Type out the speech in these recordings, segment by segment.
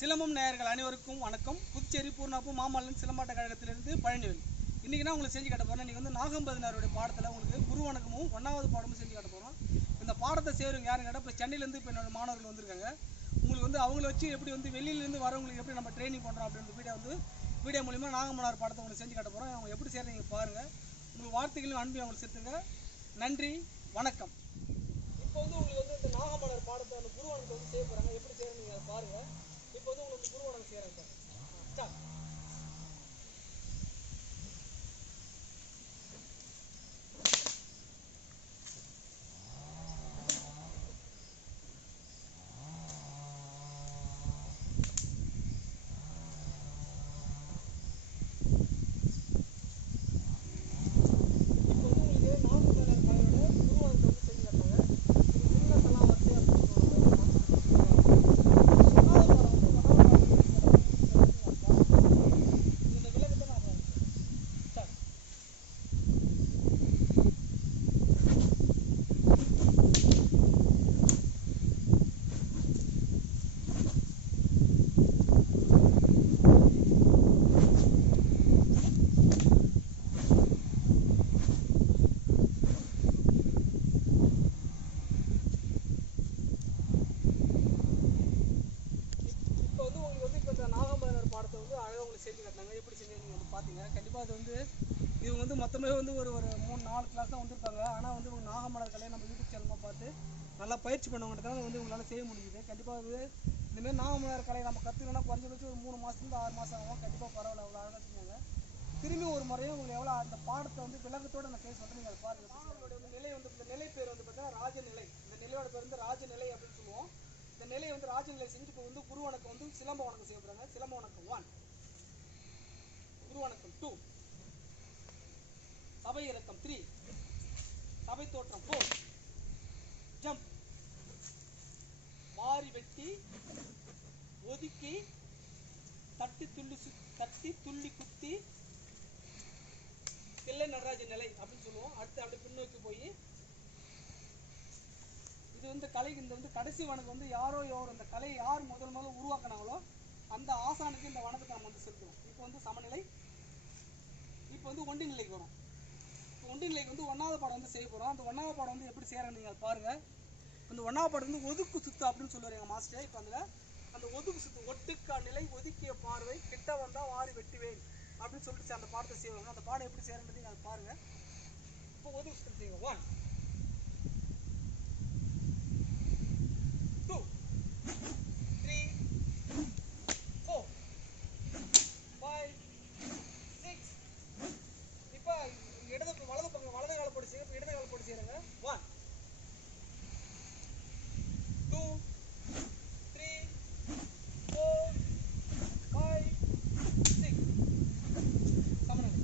சிலம்பம் நேயர்கள் அனைவருக்கும் வணக்கம். புதுச்சேரி பூர்ணாப்பு மாமல்லன் சிலம்பாட்ட கழகத்திலிருந்து பழனிவேல். இன்றைக்கி நான் உங்களுக்கு செஞ்சு காட்ட போகிறேன் இன்றைக்கி வந்து நாகம்பதினாருடைய பாடத்தில் உங்களுக்கு குரு வணக்கமும் ஒன்றாவது பாடமும் செஞ்சு காட்ட போகிறோம் இந்த பாடத்தை செய்கிறவங்க யாருன்னு கேட்டால் இப்போ சென்னையிலேருந்து இப்போ என்னோடய மாணவர்கள் வந்திருக்காங்க. உங்களுக்கு வந்து அவங்கள வச்சு எப்படி வந்து வெளியிலேருந்து வரவங்களுக்கு எப்படி நம்ம ட்ரைனிங் பண்ணுறோம் அப்படின்ற வீடியோ வந்து வீடியோ மூலிமா நாகமனார் பாடத்தை உங்களுக்கு செஞ்சு காட்ட போகிறோம் அவங்க எப்படி செய்கிறீங்க பாருங்கள் உங்களுக்கு வார்த்தைகளும் அன்பையும் அவங்களுக்கு சேர்த்துங்க. நன்றி வணக்கம். இப்போ வந்து உங்களுக்கு வந்து இந்த நாகமலர் பாடத்தை அந்த குருவணத்தை வந்து செய்ய போகிறாங்க எப்படி செய்யணும் நீங்கள் பாருங்கள் இப்போ வந்து உங்களுக்கு குருவணம் செய்கிறாங்க ஸ்டார்ட் இப்போ வந்து உங்களுக்கு நாகமலர் கலையோட குருவணத்தை வந்து செஞ்சு காட்டுறாங்க இது சின்னத்தெல்லாம் வச்சு அப்படின்னு இந்த விளக்கத்தை நான் ஸ்டார்ட் இப்போ வந்து உங்களுக்கு வந்து இப்போ இந்த நாகமலர் பாடத்தை வந்து அழகாக உங்களுக்கு செஞ்சு கட்டினாங்க எப்படி செஞ்சு நீங்கள் வந்து பார்த்தீங்க கண்டிப்பாக அது வந்து இவங்க வந்து மொத்தமே வந்து ஒரு ஒரு மூணு நாலு கிளாஸ் தான் வந்திருப்பாங்க ஆனால் வந்து இவங்க நாகமலர் கலையை நம்ம யூடியூப் சேனலாக பார்த்து நல்லா பயிற்சி பண்ணவங்கிறதால வந்து உங்களால் செய்ய முடியுது. கண்டிப்பாக அது இந்தமாரி நாகமலர் கலையை நம்ம கற்றுக்கணும்னா குறைஞ்சபட்சம் ஒரு மூணு மாதத்துலேருந்து ஆறு மாதம் ஆகும். கண்டிப்பாக பரவாயில்ல அவ்வளோ அழகாக செஞ்சாங்க. திரும்பி ஒரு முறையும் உங்களுக்கு எவ்வளோ அந்த பாடத்தை வந்து விளக்கத்தோட நான் பேச சொல்கிறேன் நீங்கள் அதை பாருங்கள் மாணவர்களுடைய வந்து நிலை வந்து இந்த நிலை பேர் வந்து பார்த்தீங்கன்னா ராஜநிலை. இந்த நிலையோட பேர் வந்து ராஜநிலை அப்படின்னு சொல்லுவோம். இந்த நிலையை வந்து ராஜநிலை செஞ்சு இப்போ வந்து குரு வணக்கம் வந்து சிலம்ப வணக்கம் செய்யப்படுறாங்க. சிலம்ப வணக்கம். ஒன் குரு வணக்கம் டூ சபை இறக்கம் த்ரீ சபை தோற்றம் ஃபோர் ஜம்ப் மாறி வெட்டி ஒதுக்கி தட்டி துள்ளி சு தட்டி துள்ளி குத்தி. தில்லை நடராஜ நிலை அப்படின்னு சொல்லுவோம். அடுத்து அப்படி பின்னோக்கி போய். இது வந்து கலை இந்த வந்து கடைசி வணக்கம் வந்து யாரோ யாரோ அந்த கலையை யார் முதல் முதல்ல உருவாக்குனாங்களோ அந்த ஆசானுக்கு இந்த வணக்கத்தை நம்ம வந்து செலுத்துவோம் இப்போ வந்து சமநிலை இப்போ வந்து ஒன்று நிலைக்கு வரும். இப்போ நிலைக்கு வந்து ஒன்றாவது பாடம் வந்து செய்ய போகிறோம் அந்த ஒன்றாவது பாடம் வந்து எப்படி செய்கிறாங்க நீங்கள் பாருங்கள் இந்த ஒன்றாவது பாடம் வந்து ஒதுக்கு சுத்து அப்படின்னு சொல்லுவார் எங்கள் மாஸ்டர் இப்போ அதில் அந்த ஒதுக்கு சுத்து ஒட்டுக்கா நிலை ஒதுக்கிய பார்வை கிட்ட வந்தால் வாரி வெட்டுவேன் அப்படின்னு சொல்லிட்டு அந்த பாடத்தை செய்வாங்க. அந்த பாடம் எப்படி செய்யறது நீங்கள் பாருங்கள் இப்போ ஒதுக்கு சுத்து செய்வோம். One two three four five six இப்போ இடது வலது பக்கம் வலது கால போட்டு செய்யுங்க இப்போ இடது கால போட்டு செய்யுங்க one two three four five six சமநிலை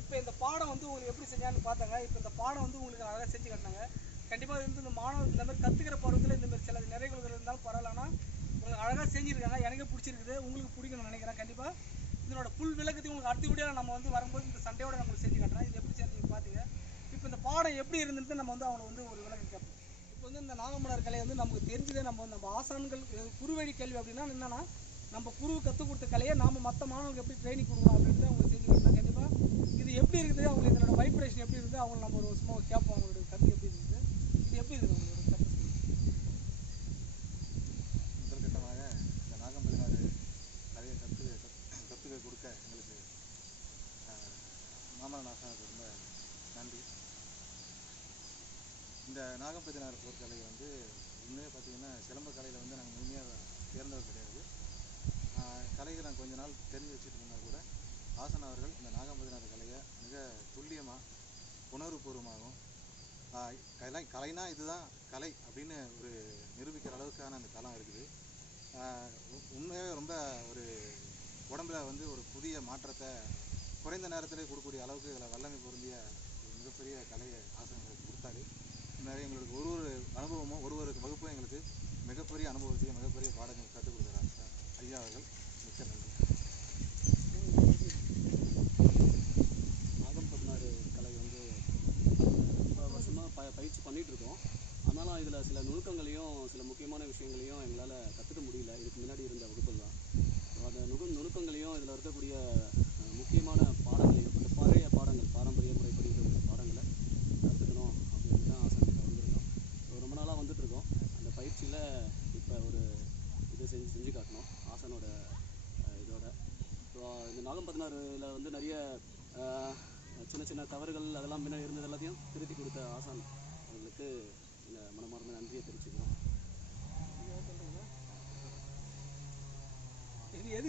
இப்போ இந்த பாடம் வந்து உங்களுக்கு எப்படி செஞ்சான்னு பார்த்தாங்க. இப்போ இந்த பாடம் வந்து உங்களுக்கு அழகாக செஞ்சு காட்டினாங்க. கண்டிப்பாக வந்து இந்த மாணவர் இந்த மாதிரி கற்றுக்கிற பருவத்தில் இந்த மாதிரி சில நிறைகள் இருந்தாலும் பரவாயில்லன்னா உங்களுக்கு அழகாக செஞ்சுருக்காங்க. எனக்கே பிடிச்சிருக்குது. உங்களுக்கு பிடிக்கும்னு நினைக்கிறேன். கண்டிப்பாக இதனோட புல் விளக்கத்தையும் உங்களுக்கு அடுத்த வீடியோ நம்ம வந்து வரும்போது இந்த சண்டையோட நம்ம செஞ்சு காட்டுறேன். இது எப்படி செஞ்சு பார்த்துங்க இப்போ இந்த பாடம் எப்படி இருந்துட்டு நம்ம வந்து அவங்களை வந்து ஒரு விளக்கம் கேட்போம். இப்போ வந்து இந்த நாகமலர் கலை வந்து நமக்கு தெரிஞ்சதே நம்ம நம்ம ஆசான்கள் அஹ், குருவழி கல்வி அப்படின்னா என்னன்னா நம்ம குரு கற்றுக் கொடுத்த கலையை நாம மற்ற மாணவர்களுக்கு எப்படி ட்ரைனிங் கொடுக்கணும் அப்படின்றத அவங்க தெரிஞ்சு இது எப்படி இருக்குது? அவங்களுக்கு இதனோட வைப்ரேஷன் எப்படி இருக்குது? அவங்க நம்ம ஒரு சும்மா கேட்போம் அவங்களோட கருத்து எப்படி இருக்குது? இது எப்படி இருக்குது அவங்களோட கருத்து முதல் கட்டமாக இந்த நாகம்பதினாறு கலையை கற்று கற்றுக்க கொடுக்க எங்களுக்கு ஆஹ், மாமல்லன் ஆசானுக்கு ரொம்ப நன்றி. இந்த நாகம்பதினார் போர்க்கலை வந்து உண்மையாக பார்த்தீங்கன்னா சிலம்ப கலையில் வந்து நாங்கள் முழுமையாக தேர்ந்தவர் கிடையாது. கலைகளை கலையை நான் கொஞ்ச நாள் தெரிஞ்சு வச்சுட்டு இருந்தால் கூட. ஆசன் அவர்கள் இந்த நாகம்பதினார் கலையை மிக துல்லியமாக உணர்வுபூர்வமாகவும் கலை கலைனா இதுதான் கலை அப்படின்னு ஒரு நிரூபிக்கிற அளவுக்கான அந்த தளம் இருக்குது. உண்மையாகவே ரொம்ப ஒரு உடம்புல வந்து ஒரு புதிய மாற்றத்தை குறைந்த நேரத்திலே கொடுக்கக்கூடிய அளவுக்கு இதில் வல்லமை பொருந்திய ஒரு மிகப்பெரிய கலையை ஆசிரியர்களுக்கு கொடுத்தாரு. நிறைய எங்களுக்கு ஒரு ஒரு அனுபவமும் ஒரு ஒரு வகுப்பும் எங்களுக்கு மிகப்பெரிய அனுபவத்தையும் மிகப்பெரிய பாடங்கள் கற்றுக் கொடுக்குறாங்க ஐயா அவர்கள். மிக்க நன்றி நாகம் பதினாறு கலை வந்து ரொம்ப வருஷமாக ப பயிற்சி பண்ணிகிட்டு இருக்கோம் ஆனால் இதில் சில நுணுக்கங்களையும் சில முக்கியமான விஷயங்களையும் எங்களால் கற்றுக்க முடியல. இதுக்கு முன்னாடி இருந்த வகுப்பில் தான் அந்த நுணு நுணுக்கங்களையும் இதில் இருக்கக்கூடிய முக்கியமான பாடங்களையும் அந்த பழைய பாடங்கள் பாரம்பரிய முறைப்படி இருக்கக்கூடிய பாடங்களை கற்றுக்கணும் அப்படின்னு தான் ஆசான்கிட்ட வந்திருக்கோம் ஸோ ரொம்ப நாளாக வந்துட்டுருக்கோம். அந்த பயிற்சியில் இப்போ ஒரு இது செஞ்சு செஞ்சு காட்டணும். ஆசனோட இதோட. ஸோ இந்த நாகம் பதினாறுல வந்து நிறைய சின்ன சின்ன தவறுகள் அதெல்லாம் முன்னாடி இருந்தது எல்லாத்தையும் திருத்தி கொடுத்த ஆசான். அவங்களுக்கு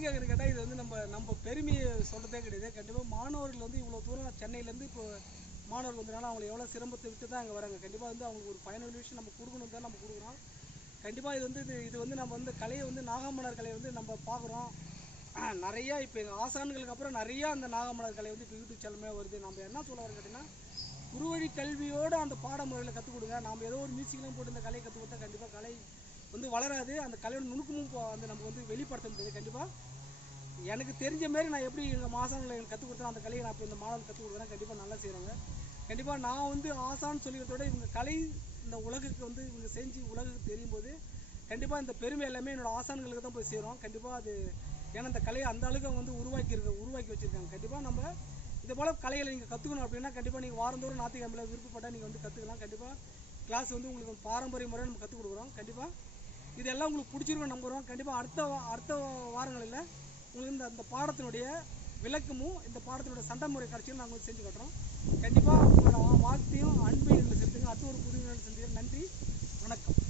கேட்குறது கேட்டால் இது வந்து நம்ம நம்ம பெருமையை சொல்கிறதே கிடையாது. கண்டிப்பாக மாணவர்கள் வந்து இவ்வளோ தூரம் சென்னையிலேருந்து இப்போ மாணவர்கள் வந்துனால அவங்க எவ்வளோ சிரமத்தை விட்டு தான் அங்கே வராங்க. கண்டிப்பாக வந்து அவங்களுக்கு ஒரு பயனுள்ள விஷயம் நம்ம கொடுக்கணும் தான் நம்ம கொடுக்குறோம். கண்டிப்பாக இது வந்து இது இது வந்து நம்ம வந்து கலையை வந்து நாகமன்னர் கலையை வந்து நம்ம பார்க்குறோம். நிறையா இப்போ எங்கள் ஆசான்களுக்கு அப்புறம் நிறையா அந்த நாகமன்னர் கலை வந்து இப்போ யூடியூப் சேனலுமே வருது. நம்ம என்ன சொல்ல வரோம் கேட்டிங்கன்னா குருவழி கல்வியோடு அந்த பாடமுறையில் கற்றுக் கொடுங்க நம்ம ஏதோ ஒரு மியூசிக்லாம் போட்டு இந்த கலையை கற்றுக் கொடுத்தா கண்டிப்பாக கலை வந்து வளராது. அந்த கலையோட நுணுக்கமும் வந்து நம்ம வந்து வெளிப்படுத்த முடியாது. கண்டிப்பாக எனக்கு தெரிஞ்ச மாதிரி நான் எப்படி எங்கள் மாசான்களை எனக்கு கற்றுக் கொடுத்தேன் அந்த கலையை நான் இப்போ இந்த மாணவன் கற்றுக் கொடுக்குறேன். கண்டிப்பாக நல்லா செய்கிறாங்க கண்டிப்பாக நான் வந்து ஆசான்னு சொல்லிக்கிறத விட இவங்க கலை இந்த உலகுக்கு வந்து இவங்க செஞ்சு உலகுக்கு தெரியும் போது கண்டிப்பாக இந்த பெருமை எல்லாமே என்னோட ஆசான்களுக்கு தான் போய் சேரும். கண்டிப்பாக அது ஏன்னா இந்த கலையை அந்த அளவுக்கு அவங்க வந்து உருவாக்கியிருக்க உருவாக்கி வச்சுருக்காங்க. கண்டிப்பாக நம்ம இது போல் கலைகளை நீங்கள் கற்றுக்கணும் அப்படின்னா கண்டிப்பாக நீங்கள் வாரந்தோறும் ஞாயிற்றுக்கிழமையில் விருப்பப்பட்டால் நீங்கள் வந்து கற்றுக்கலாம் கண்டிப்பாக கிளாஸ் வந்து உங்களுக்கு பாரம்பரிய முறையில் நம்ம கற்றுக் கொடுக்குறோம். கண்டிப்பாக இதெல்லாம் உங்களுக்கு பிடிச்சிருக்கோம் நம்புகிறோம் கண்டிப்பாக அடுத்த அடுத்த வாரங்களில் உங்களுக்கு இந்த அந்த பாடத்தினுடைய விளக்கமும் இந்த பாடத்தினுடைய சண்டை முறை காட்சியும் நாங்கள் வந்து செஞ்சு காட்டுறோம். கண்டிப்பாக உங்களோட வார்த்தையும் அன்பையும் எங்களுக்கு எடுத்துங்க அடுத்த ஒரு புது சந்திக்கிறேன் நன்றி. வணக்கம்.